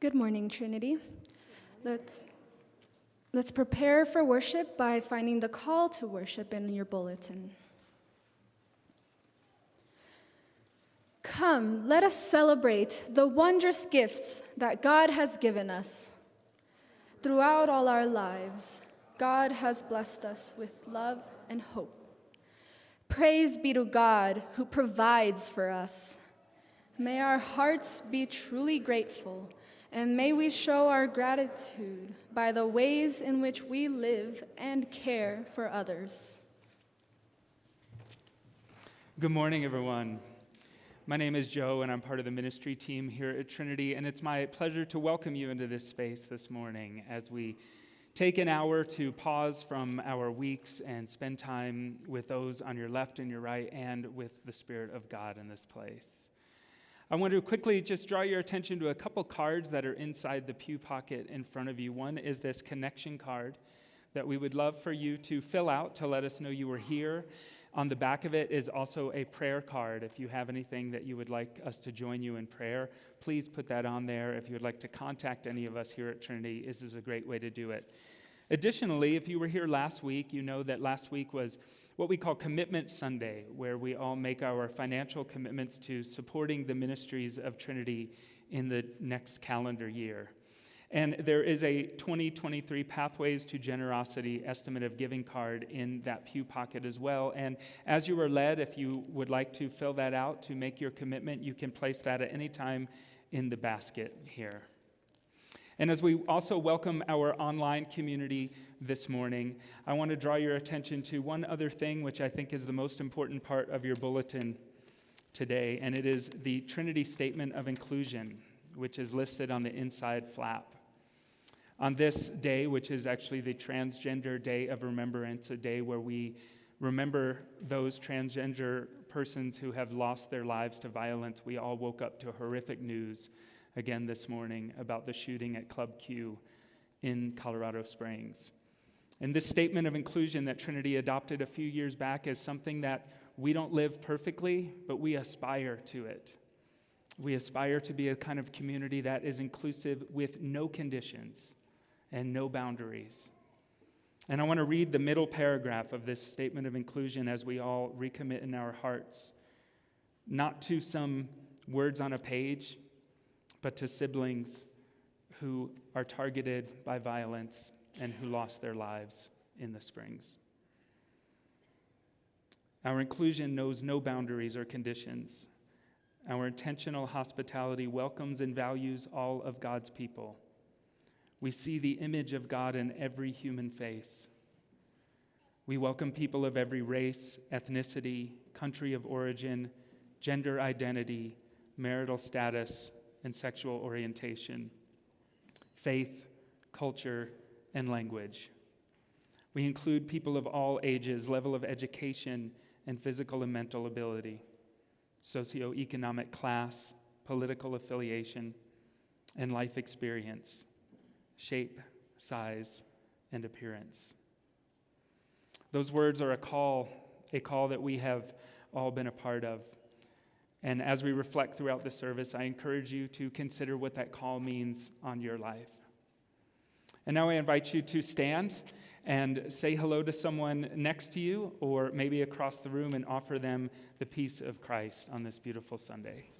Good morning, Trinity. Let's prepare for worship by finding the call to worship in your bulletin. Come, let us celebrate the wondrous gifts that God has given us. Throughout all our lives, God has blessed us with love and hope. Praise be to God who provides for us. May our hearts be truly grateful, and may we show our gratitude by the ways in which we live and care for others. Good morning, everyone. My name is Joe, and I'm part of the ministry team here at Trinity, and it's my pleasure to welcome you into this space this morning as we take an hour to pause from our weeks and spend time with those on your left and your right and with the Spirit of God in this place. I want to quickly just draw your attention to a couple cards that are inside the pew pocket in front of you. One is this connection card that we would love for you to fill out to let us know you were here. On the back of it is also a prayer card. If you have anything that you would like us to join you in prayer, please put that on there. If you would like to contact any of us here at Trinity, this is a great way to do it. Additionally, if you were here last week, you know that last week was what we call Commitment Sunday, where we all make our financial commitments to supporting the ministries of Trinity in the next calendar year. And there is a 2023 Pathways to Generosity estimate of giving card in that pew pocket as well. And as you are led, if you would like to fill that out to make your commitment, you can place that at any time in the basket here. And as we also welcome our online community this morning, I want to draw your attention to one other thing, which I think is the most important part of your bulletin today, and it is the Trinity Statement of Inclusion, which is listed on the inside flap. On this day, which is actually the Transgender Day of Remembrance, a day where we remember those transgender persons who have lost their lives to violence, we all woke up to horrific news again this morning about the shooting at Club Q in Colorado Springs. And this statement of inclusion that Trinity adopted a few years back is something that we don't live perfectly, but we aspire to it. We aspire to be a kind of community that is inclusive with no conditions and no boundaries. And I want to read the middle paragraph of this statement of inclusion as we all recommit in our hearts, not to some words on a page, but to siblings who are targeted by violence and who lost their lives in the Springs. Our inclusion knows no boundaries or conditions. Our intentional hospitality welcomes and values all of God's people. We see the image of God in every human face. We welcome people of every race, ethnicity, country of origin, gender identity, marital status, and sexual orientation, faith, culture, and language. We include people of all ages, level of education, and physical and mental ability, socioeconomic class, political affiliation, and life experience, shape, size, and appearance. Those words are a call that we have all been a part of. And as we reflect throughout the service, I encourage you to consider what that call means on your life. And now I invite you to stand and say hello to someone next to you or maybe across the room and offer them the peace of Christ on this beautiful Sunday.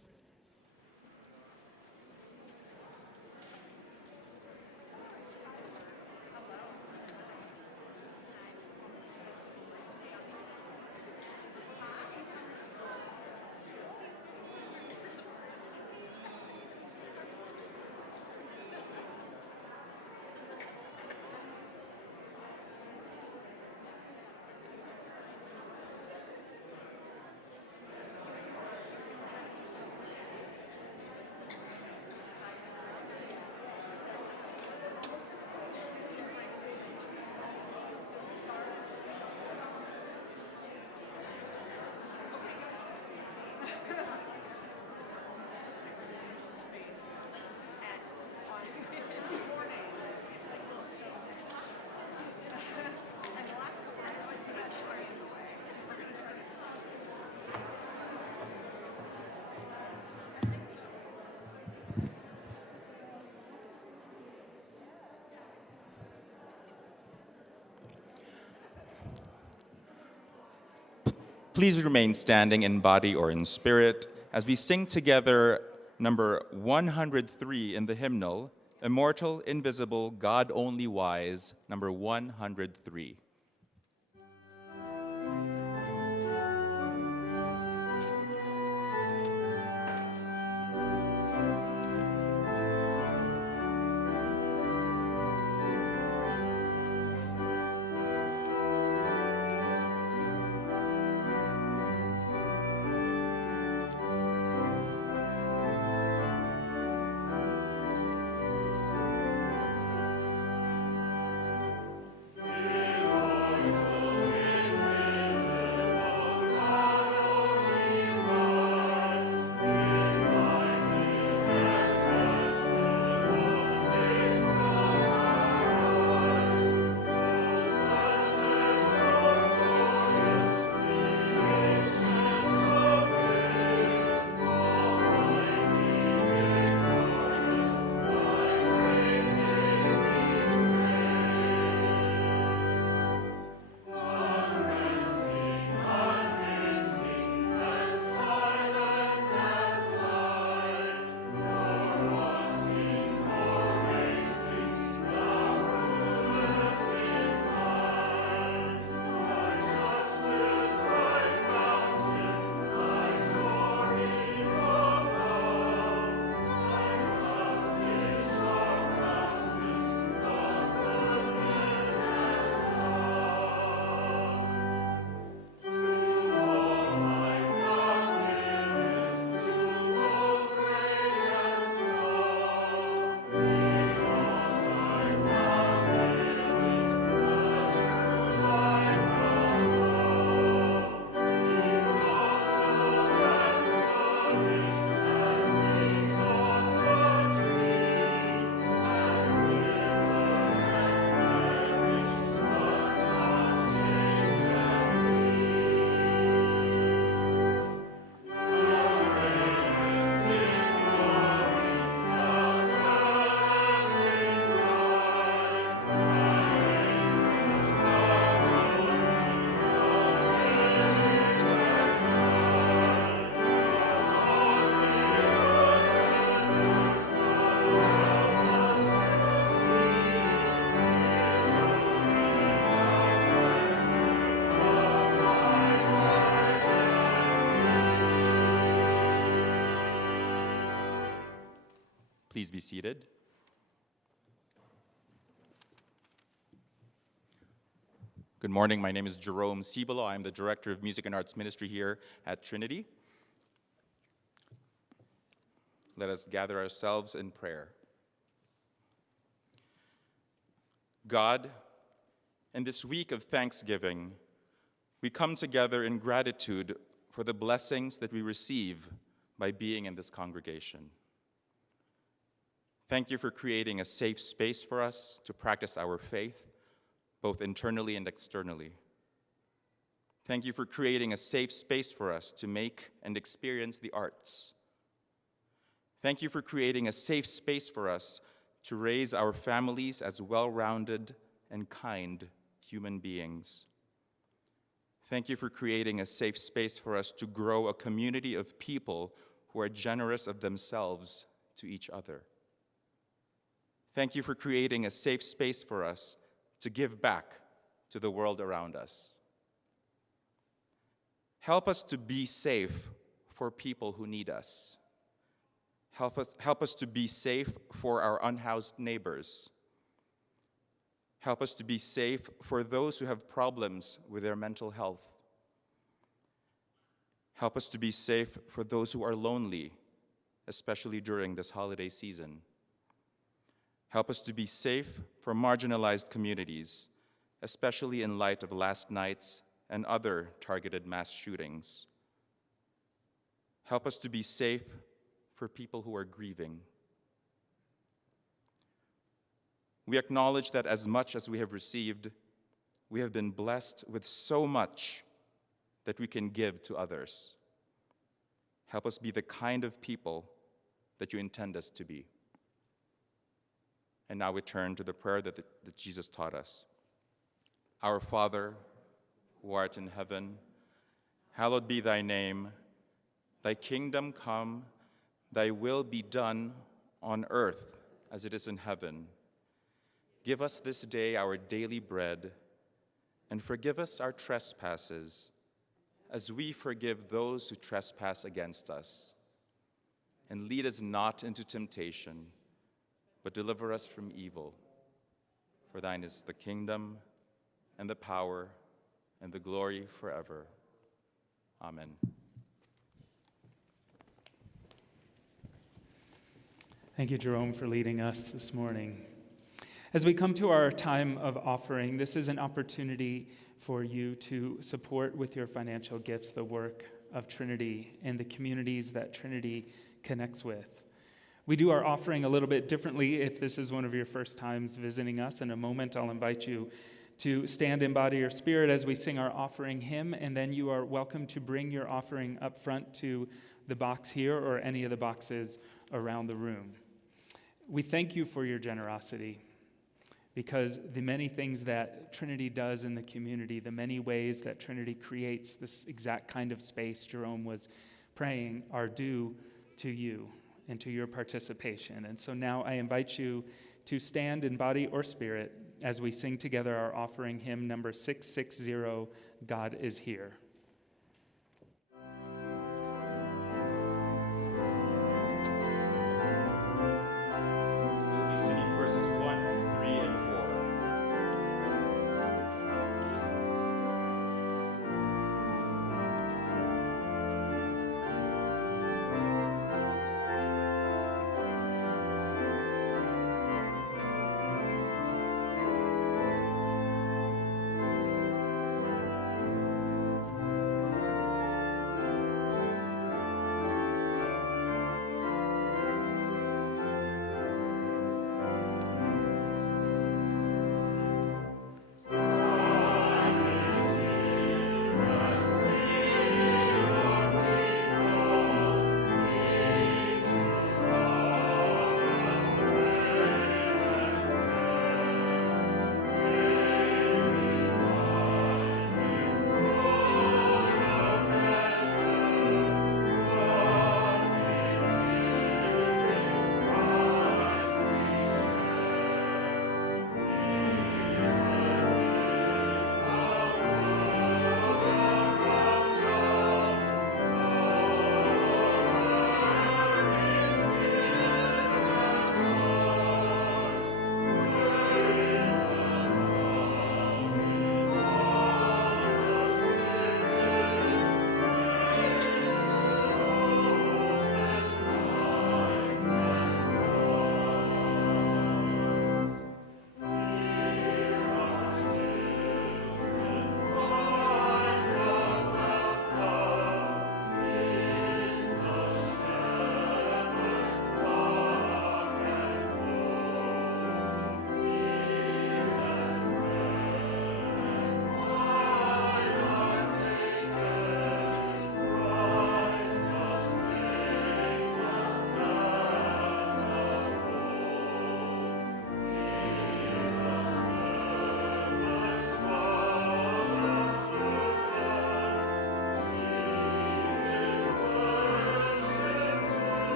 Please remain standing in body or in spirit as we sing together number 103 in the hymnal, Immortal, Invisible, God Only Wise, number 103. Please be seated. Good morning. My name is Jerome Cibolo. I'm the Director of Music and Arts Ministry here at Trinity. Let us gather ourselves in prayer. God, in this week of Thanksgiving, we come together in gratitude for the blessings that we receive by being in this congregation. Thank you for creating a safe space for us to practice our faith, both internally and externally. Thank you for creating a safe space for us to make and experience the arts. Thank you for creating a safe space for us to raise our families as well-rounded and kind human beings. Thank you for creating a safe space for us to grow a community of people who are generous of themselves to each other. Thank you for creating a safe space for us to give back to the world around us. Help us to be safe for people who need us. Help us to be safe for our unhoused neighbors. Help us to be safe for those who have problems with their mental health. Help us to be safe for those who are lonely, especially during this holiday season. Help us to be safe for marginalized communities, especially in light of last night's and other targeted mass shootings. Help us to be safe for people who are grieving. We acknowledge that as much as we have received, we have been blessed with so much that we can give to others. Help us be the kind of people that you intend us to be. And now we turn to the prayer that Jesus taught us. Our Father, who art in heaven, Hallowed be thy name. Thy kingdom come, thy will be done on earth as it is in heaven. Give us this day our daily bread, and forgive us our trespasses, as we forgive those who trespass against us. And lead us not into temptation, but deliver us from evil. For thine is the kingdom, and the power, and the glory forever. Amen. Thank you, Jerome, for leading us this morning. As we come to our time of offering, this is an opportunity for you to support with your financial gifts the work of Trinity and the communities that Trinity connects with. We do our offering a little bit differently. If this is one of your first times visiting us, in a moment I'll invite you to stand in body or spirit as we sing our offering hymn, and then you are welcome to bring your offering up front to the box here or any of the boxes around the room. We thank you for your generosity, because the many things that Trinity does in the community, the many ways that Trinity creates this exact kind of space Jerome was praying, are due to you and to your participation. And so now I invite you to stand in body or spirit as we sing together our offering hymn number 660, God is Here. We'll be singing verses 1, 3, and 4.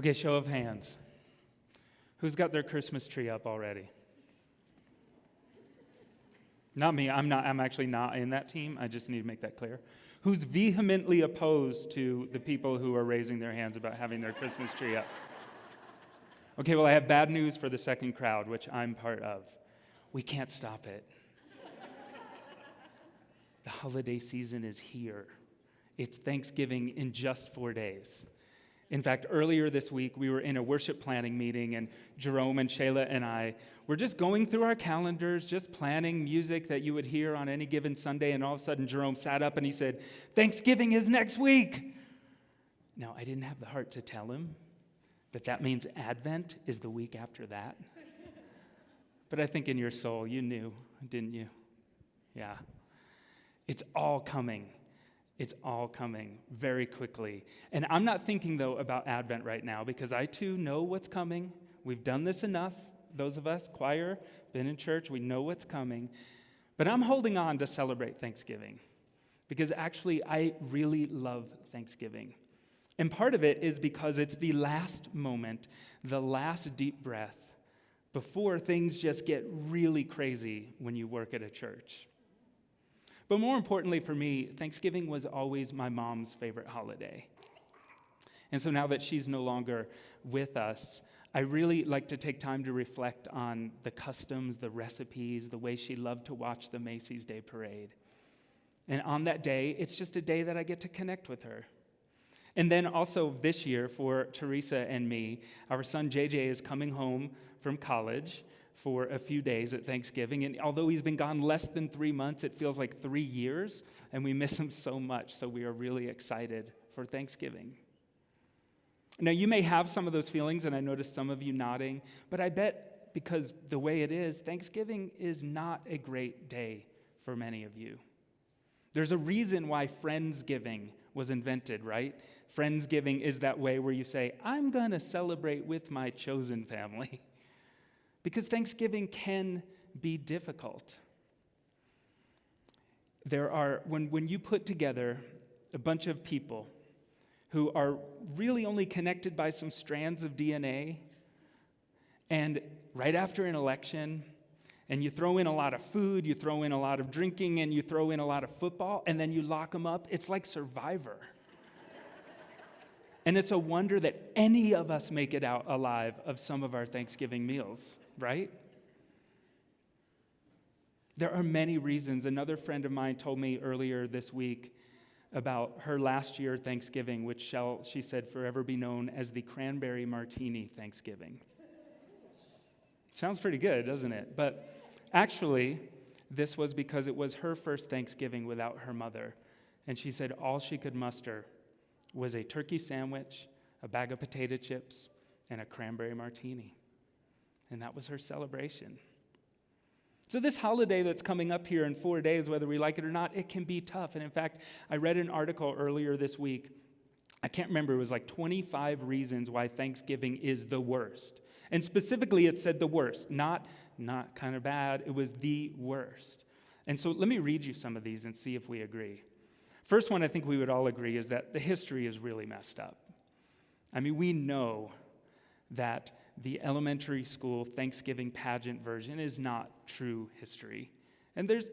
Okay, show of hands. Who's got their Christmas tree up already? Not me. I'm actually not in that team. I just need to make that clear. Who's vehemently opposed to the people who are raising their hands about having their Christmas tree up? Okay, well, I have bad news for the second crowd, which I'm part of. We can't stop it. The holiday season is here. It's Thanksgiving in just 4 days. In fact, earlier this week, we were in a worship planning meeting, and Jerome and Shayla and I were just going through our calendars, just planning music that you would hear on any given Sunday, and all of a sudden, Jerome sat up and he said, "Thanksgiving is next week." Now, I didn't have the heart to tell him that means Advent is the week after that. But I think in your soul, you knew, didn't you? Yeah. It's all coming. It's all coming very quickly. And I'm not thinking, though, about Advent right now because I, too, know what's coming. We've done this enough. Those of us, choir, been in church, we know what's coming. But I'm holding on to celebrate Thanksgiving because actually I really love Thanksgiving. And part of it is because it's the last moment, the last deep breath before things just get really crazy when you work at a church. But more importantly for me, Thanksgiving was always my mom's favorite holiday. And so now that she's no longer with us, I really like to take time to reflect on the customs, the recipes, the way she loved to watch the Macy's Day Parade. And on that day, it's just a day that I get to connect with her. And then also this year for Teresa and me, our son JJ is coming home from college for a few days at Thanksgiving. And although he's been gone less than 3 months, it feels like 3 years, and we miss him so much. So we are really excited for Thanksgiving. Now, you may have some of those feelings, and I noticed some of you nodding, but I bet because the way it is, Thanksgiving is not a great day for many of you. There's a reason why Friendsgiving was invented, right? Friendsgiving is that way where you say, I'm going to celebrate with my chosen family. Because Thanksgiving can be difficult. When you put together a bunch of people who are really only connected by some strands of DNA, and right after an election, and you throw in a lot of food, you throw in a lot of drinking, and you throw in a lot of football, and then you lock them up, it's like Survivor. And it's a wonder that any of us make it out alive of some of our Thanksgiving meals, right? There are many reasons. Another friend of mine told me earlier this week about her last year Thanksgiving, which shall, she said, forever be known as the Cranberry Martini Thanksgiving. Sounds pretty good, doesn't it? But actually, this was because it was her first Thanksgiving without her mother. And she said all she could muster was a turkey sandwich, a bag of potato chips, and a cranberry martini. And that was her celebration. So this holiday that's coming up here in 4 days, whether we like it or not, it can be tough. And in fact, I read an article earlier this week. I can't remember, it was like 25 reasons why Thanksgiving is the worst. And specifically, it said the worst, not kind of bad, it was the worst. And so let me read you some of these and see if we agree. First one I think we would all agree is that the history is really messed up. I mean, we know that the elementary school Thanksgiving pageant version is not true history. And there's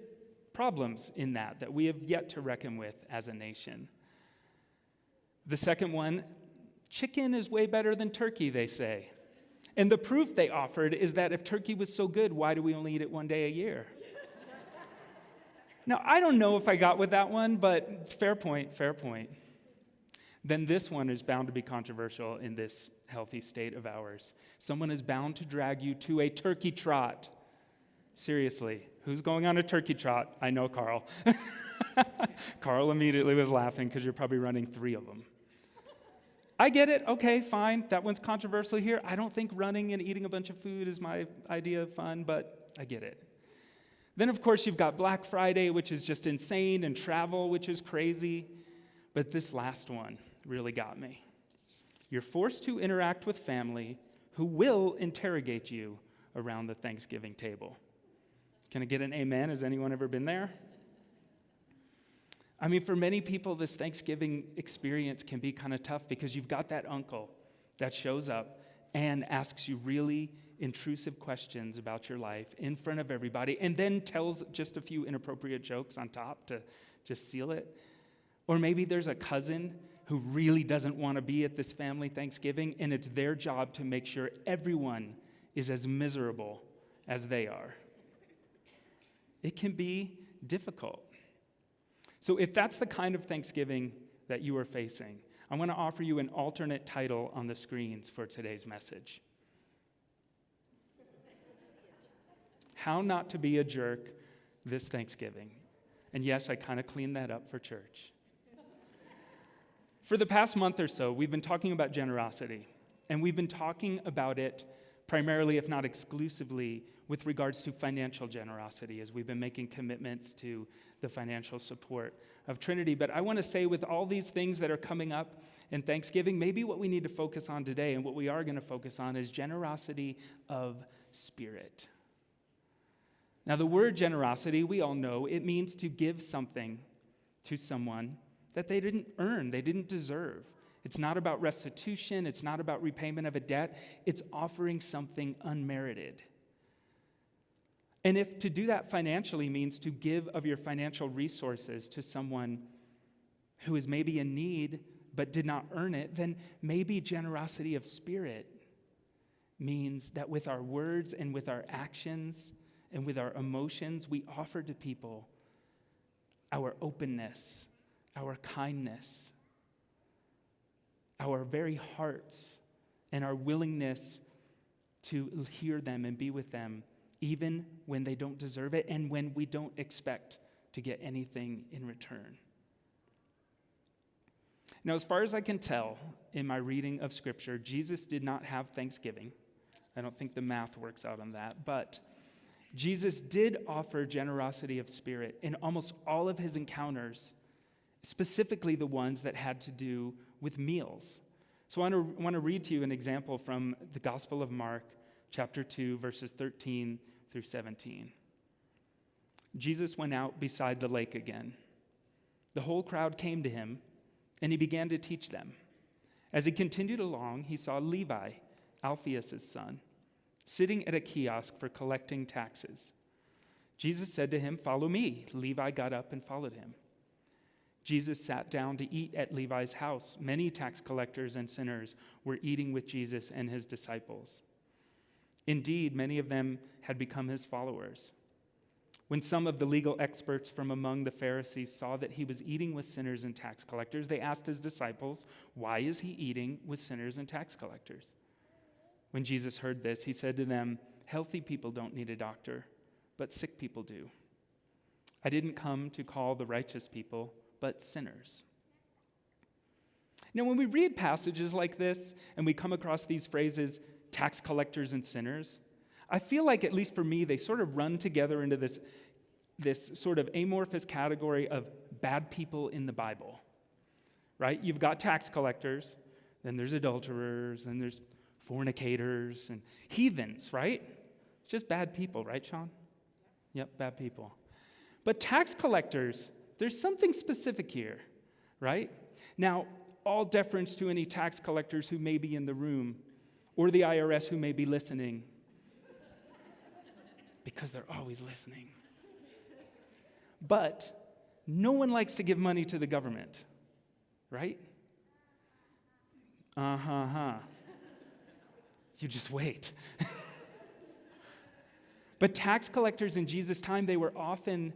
problems in that we have yet to reckon with as a nation. The second one, chicken is way better than turkey, they say. And the proof they offered is that if turkey was so good, why do we only eat it one day a year? Now, I don't know if I got with that one, but fair point. Then this one is bound to be controversial in this healthy state of ours. Someone is bound to drag you to a turkey trot. Seriously, who's going on a turkey trot? I know Carl. Carl immediately was laughing because you're probably running 3 of them. I get it. Okay, fine. That one's controversial here. I don't think running and eating a bunch of food is my idea of fun, but I get it. Then, of course, you've got Black Friday, which is just insane, and travel, which is crazy. But this last one really got me. You're forced to interact with family who will interrogate you around the Thanksgiving table. Can I get an amen? Has anyone ever been there? I mean, for many people, this Thanksgiving experience can be kind of tough because you've got that uncle that shows up and asks you really intrusive questions about your life in front of everybody and then tells just a few inappropriate jokes on top to just seal it. Or maybe there's a cousin who really doesn't want to be at this family Thanksgiving, and it's their job to make sure everyone is as miserable as they are. It can be difficult. So if that's the kind of Thanksgiving that you are facing, I want to offer you an alternate title on the screens for today's message. How Not to Be a Jerk This Thanksgiving. And yes, I kind of cleaned that up for church. For the past month or so, we've been talking about generosity, and we've been talking about it primarily, if not exclusively, with regards to financial generosity, as we've been making commitments to the financial support of Trinity. But I want to say, with all these things that are coming up in Thanksgiving, maybe what we need to focus on today, and what we are going to focus on, is generosity of spirit. Now, the word generosity, we all know, it means to give something to someone that they didn't earn, they didn't deserve. It's not about restitution, it's not about repayment of a debt, it's offering something unmerited. And if to do that financially means to give of your financial resources to someone who is maybe in need but did not earn it, then maybe generosity of spirit means that with our words and with our actions and with our emotions, we offer to people our openness, our kindness, our very hearts, and our willingness to hear them and be with them, even when they don't deserve it and when we don't expect to get anything in return. Now, as far as I can tell in my reading of Scripture, Jesus did not have Thanksgiving. I don't think the math works out on that, but Jesus did offer generosity of spirit in almost all of his encounters, specifically the ones that had to do with meals. So I want to read to you an example from the Gospel of Mark, chapter 2, verses 13 through 17. Jesus went out beside the lake again. The whole crowd came to him, and he began to teach them. As he continued along, he saw Levi, Alphaeus' son, sitting at a kiosk for collecting taxes. Jesus said to him, "Follow me." Levi got up and followed him. Jesus sat down to eat at Levi's house. Many tax collectors and sinners were eating with Jesus and his disciples. Indeed, many of them had become his followers. When some of the legal experts from among the Pharisees saw that he was eating with sinners and tax collectors, they asked his disciples, "Why is he eating with sinners and tax collectors?" When Jesus heard this, he said to them, "Healthy people don't need a doctor, but sick people do. I didn't come to call the righteous people, but sinners." Now, when we read passages like this and we come across these phrases, tax collectors and sinners, I feel like, at least for me, they sort of run together into this sort of amorphous category of bad people in the Bible, right? You've got tax collectors, then there's adulterers, then there's fornicators and heathens, right? It's just bad people, right, Sean? Yep, bad people. But tax collectors, there's something specific here, right? Now, all deference to any tax collectors who may be in the room or the IRS who may be listening, because they're always listening. But no one likes to give money to the government, right? You just wait. But tax collectors in Jesus' time, they were often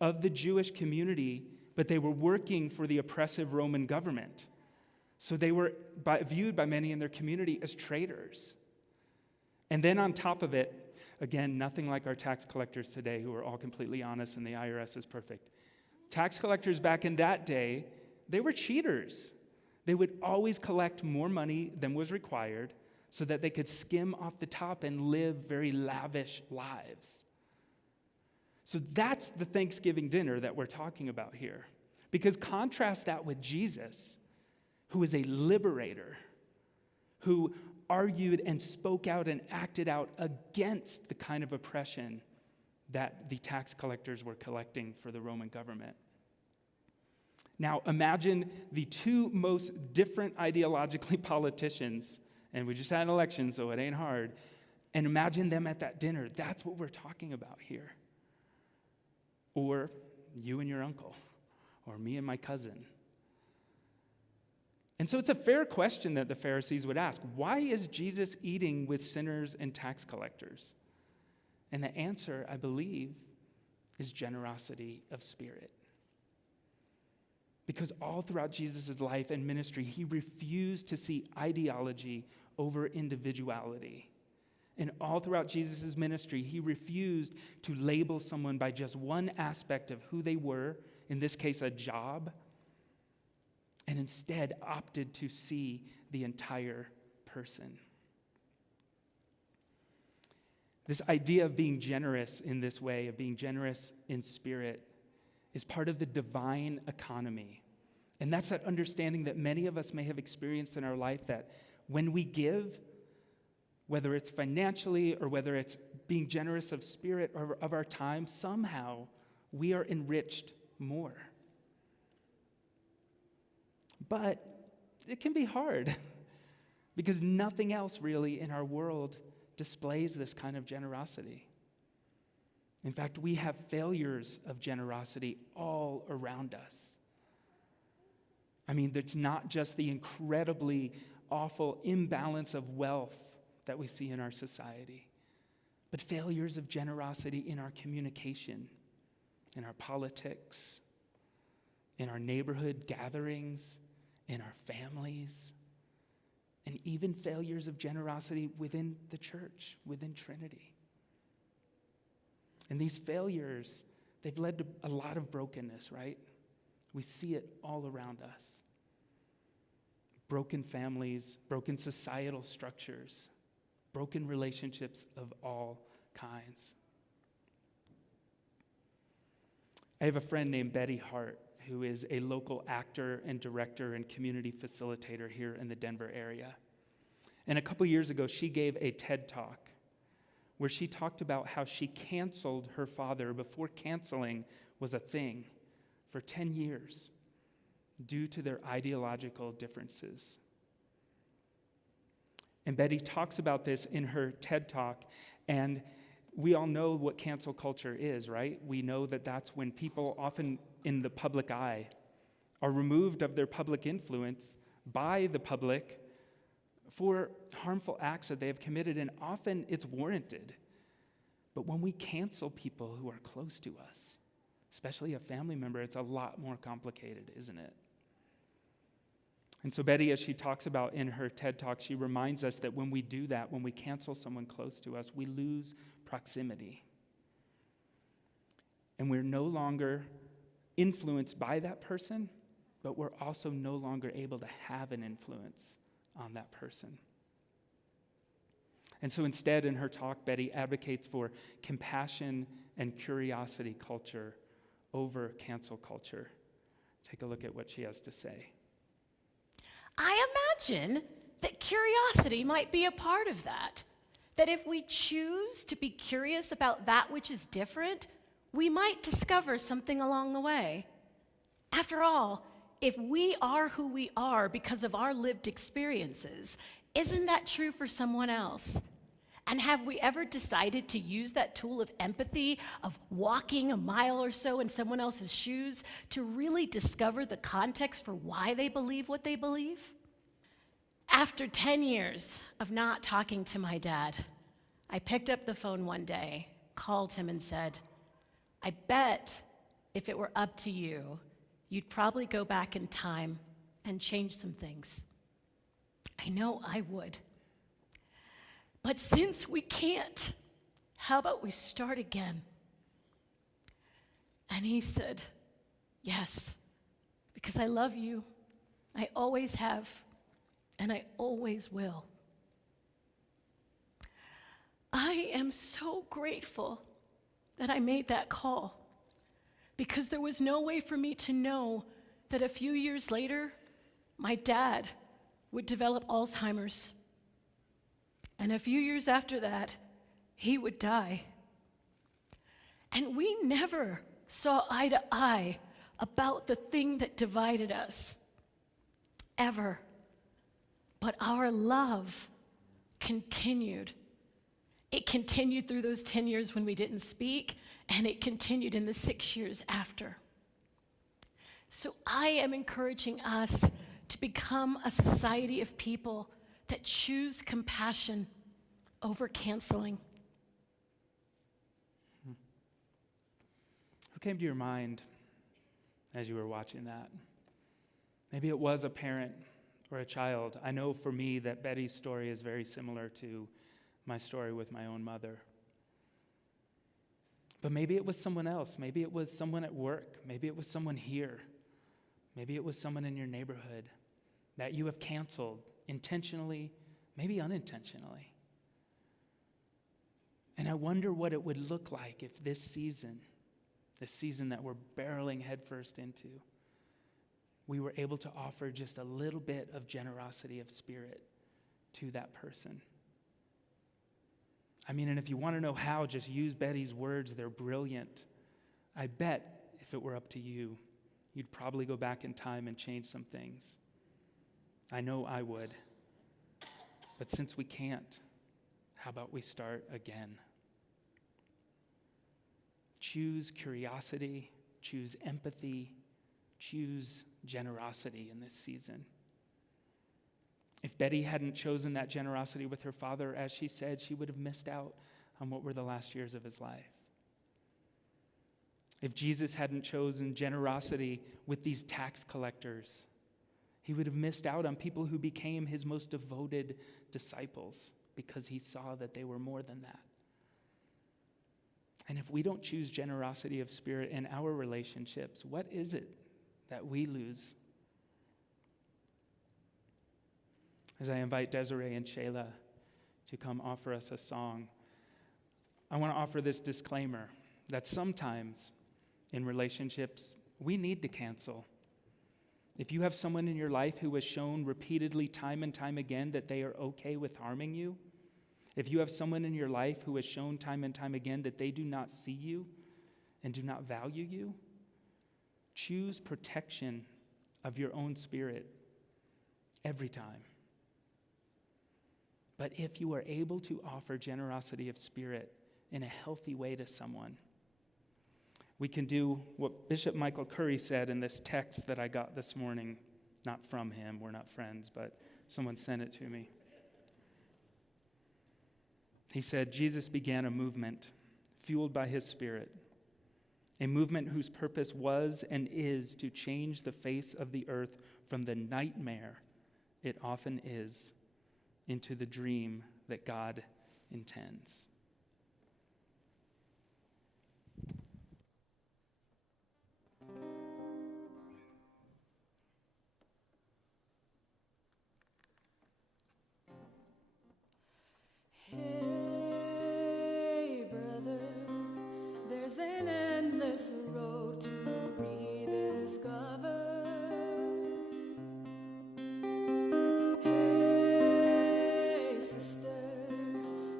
of the Jewish community, but they were working for the oppressive Roman government. So they were viewed by many in their community as traitors. And then on top of it, again, nothing like our tax collectors today who are all completely honest and the IRS is perfect. Tax collectors back in that day, they were cheaters. They would always collect more money than was required so that they could skim off the top and live very lavish lives. So that's the Thanksgiving dinner that we're talking about here. Because contrast that with Jesus, who is a liberator, who argued and spoke out and acted out against the kind of oppression that the tax collectors were collecting for the Roman government. Now, imagine the two most different ideologically politicians And we just had an election, so it ain't hard. And imagine them at that dinner. That's what we're talking about here. Or you and your uncle, or me and my cousin. And so it's a fair question that the Pharisees would ask. Why is Jesus eating with sinners and tax collectors? And the answer, I believe, is generosity of spirit. Because all throughout Jesus' life and ministry, he refused to see ideology over individuality. And all throughout Jesus' ministry, he refused to label someone by just one aspect of who they were, in this case, a job, and instead opted to see the entire person. This idea of being generous in this way, of being generous in spirit, is part of the divine economy. And that's that understanding that many of us may have experienced in our life, that when we give, whether it's financially or whether it's being generous of spirit or of our time, somehow we are enriched more. But it can be hard because nothing else really in our world displays this kind of generosity. In fact, we have failures of generosity all around us. I mean, it's not just the incredibly awful imbalance of wealth that we see in our society, but failures of generosity in our communication, in our politics, in our neighborhood gatherings, in our families, and even failures of generosity within the church, within Trinity. And these failures, they've led to a lot of brokenness, right? We see it all around us. Broken families, broken societal structures, broken relationships of all kinds. I have a friend named Betty Hart, who is a local actor and director and community facilitator here in the Denver area. And a couple years ago, she gave a TED Talk where she talked about how she canceled her father before canceling was a thing for 10 years due to their ideological differences. And Betty talks about this in her TED Talk, and we all know what cancel culture is, right? We know that that's when people, often in the public eye, are removed of their public influence by the public for harmful acts that they have committed, and often it's warranted. But when we cancel people who are close to us, especially a family member, it's a lot more complicated, isn't it? And so Betty, as she talks about in her TED Talk, she reminds us that when we do that, when we cancel someone close to us, we lose proximity. And we're no longer influenced by that person, but we're also no longer able to have an influence on that person. And so instead, in her talk, Betty advocates for compassion and curiosity culture over cancel culture. Take a look at what she has to say. I imagine that curiosity might be a part of that. That if we choose to be curious about that which is different, we might discover something along the way. After all, if we are who we are because of our lived experiences, isn't that true for someone else? And have we ever decided to use that tool of empathy, of walking a mile or so in someone else's shoes, to really discover the context for why they believe what they believe? After 10 years of not talking to my dad, I picked up the phone one day, called him and said, I bet if it were up to you, you'd probably go back in time and change some things. I know I would. But since we can't, how about we start again? And he said, yes, because I love you. I always have, and I always will. I am so grateful that I made that call, because there was no way for me to know that a few years later, my dad would develop Alzheimer's. And a few years after that, he would die. And we never saw eye to eye about the thing that divided us, ever. But our love continued. It continued through those 10 years when we didn't speak, and it continued in the 6 years after. So I am encouraging us to become a society of people that choose compassion over canceling. Who came to your mind as you were watching that? Maybe it was a parent or a child. I know for me that Betty's story is very similar to my story with my own mother. But maybe it was someone else. Maybe it was someone at work. Maybe it was someone here. Maybe it was someone in your neighborhood that you have canceled intentionally, maybe unintentionally. And I wonder what it would look like if this season that we're barreling headfirst into, we were able to offer just a little bit of generosity of spirit to that person. I mean, and if you want to know how, just use Betty's words. They're brilliant. I bet if it were up to you, you'd probably go back in time and change some things. I know I would. But since we can't, how about we start again? Choose curiosity, choose empathy, choose generosity in this season. If Betty hadn't chosen that generosity with her father, as she said, she would have missed out on what were the last years of his life. If Jesus hadn't chosen generosity with these tax collectors, he would have missed out on people who became his most devoted disciples because he saw that they were more than that. And if we don't choose generosity of spirit in our relationships, what is it that we lose? As I invite Desiree and Shayla to come offer us a song, I want to offer this disclaimer that sometimes in relationships, we need to cancel. If you have someone in your life who has shown repeatedly, time and time again, that they are okay with harming you, if you have someone in your life who has shown time and time again that they do not see you and do not value you, choose protection of your own spirit every time. But if you are able to offer generosity of spirit in a healthy way to someone, we can do what Bishop Michael Curry said in this text that I got this morning, not from him, we're not friends, but someone sent it to me. He said, Jesus began a movement fueled by his Spirit, a movement whose purpose was and is to change the face of the earth from the nightmare it often is into the dream that God intends. Hey, brother, there's an endless road to rediscover. Hey, sister,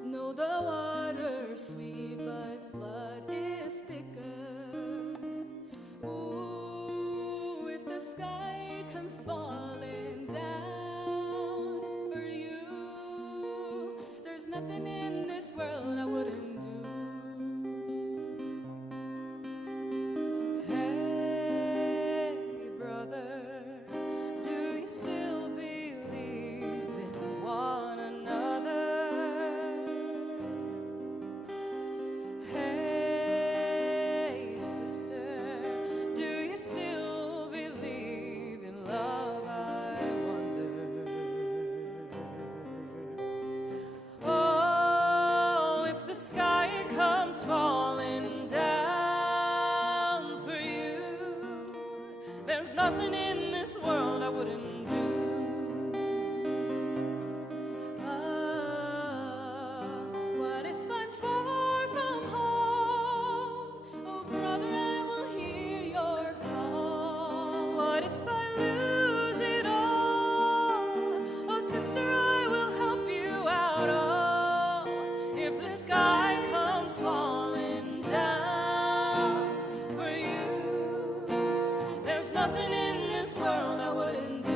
know the water's sweet, but blood is thicker. Ooh, if the sky comes falling down for you, there's nothing in this world I wouldn't do. Hey, brother, do you still believe in one another? Hey, sister, do you still believe in love? I wonder. Oh, if the sky comes falling down for you, there's nothing in this world I wouldn't do. What if I'm far from home? Oh, brother, I will hear your call. What if I lose it all? Oh, sister, I will help you out. Oh, if the sky comes falling down for you, there's nothing in this world I wouldn't do.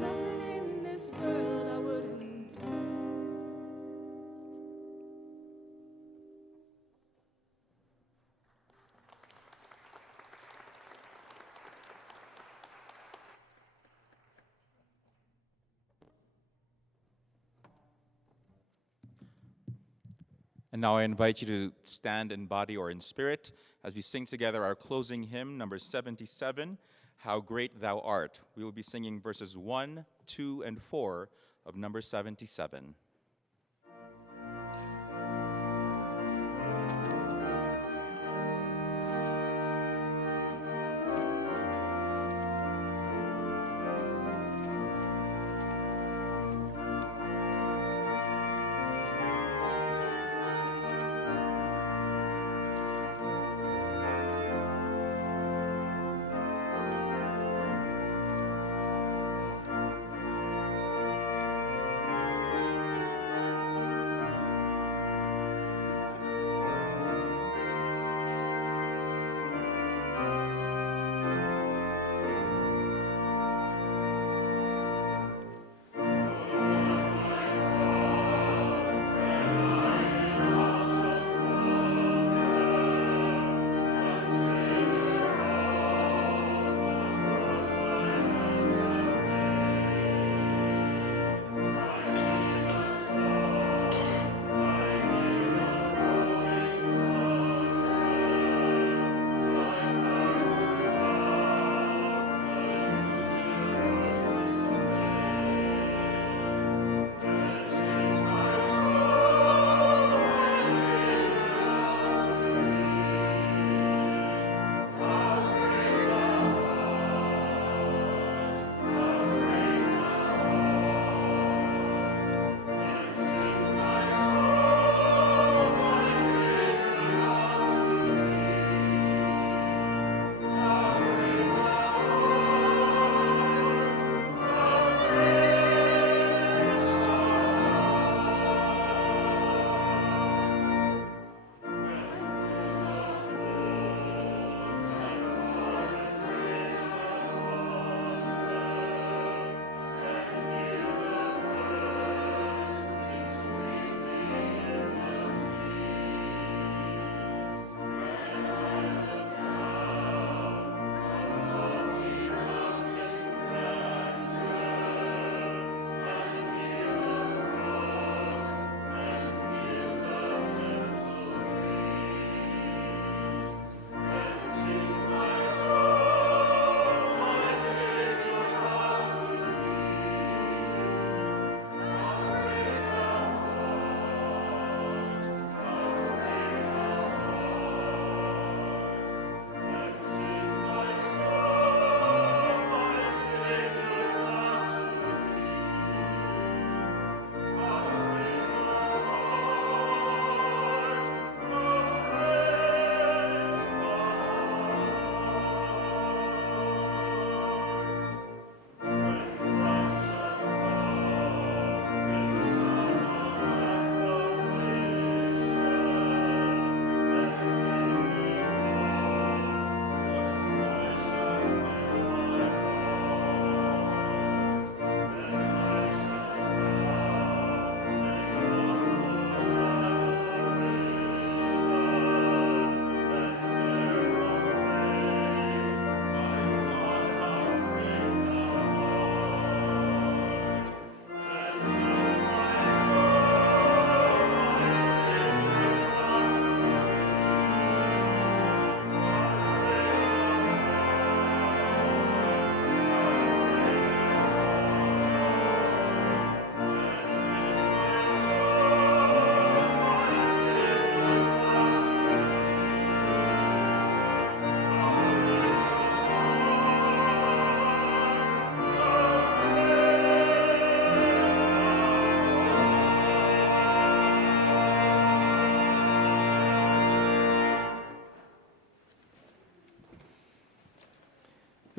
nothing in this world I wouldn't do. And now I invite you to stand in body or in spirit as we sing together our closing hymn, number 77, How Great Thou Art. We will be singing verses 1, 2, and 4 of number 77.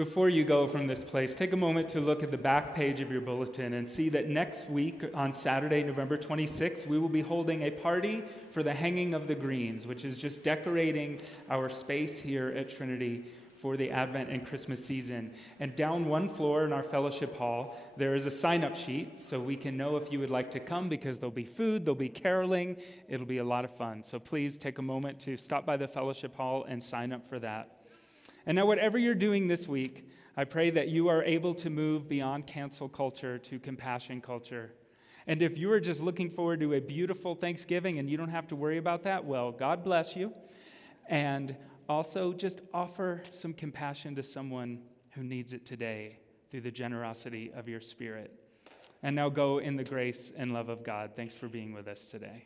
Before you go from this place, take a moment to look at the back page of your bulletin and see that next week, on Saturday, November 26th, we will be holding a party for the Hanging of the Greens, which is just decorating our space here at Trinity for the Advent and Christmas season. And down one floor in our fellowship hall, there is a sign-up sheet so we can know if you would like to come, because there'll be food, there'll be caroling, it'll be a lot of fun. So please take a moment to stop by the fellowship hall and sign up for that. And now, whatever you're doing this week, I pray that you are able to move beyond cancel culture to compassion culture. And if you are just looking forward to a beautiful Thanksgiving and you don't have to worry about that, well, God bless you. And also just offer some compassion to someone who needs it today through the generosity of your spirit. And now go in the grace and love of God. Thanks for being with us today.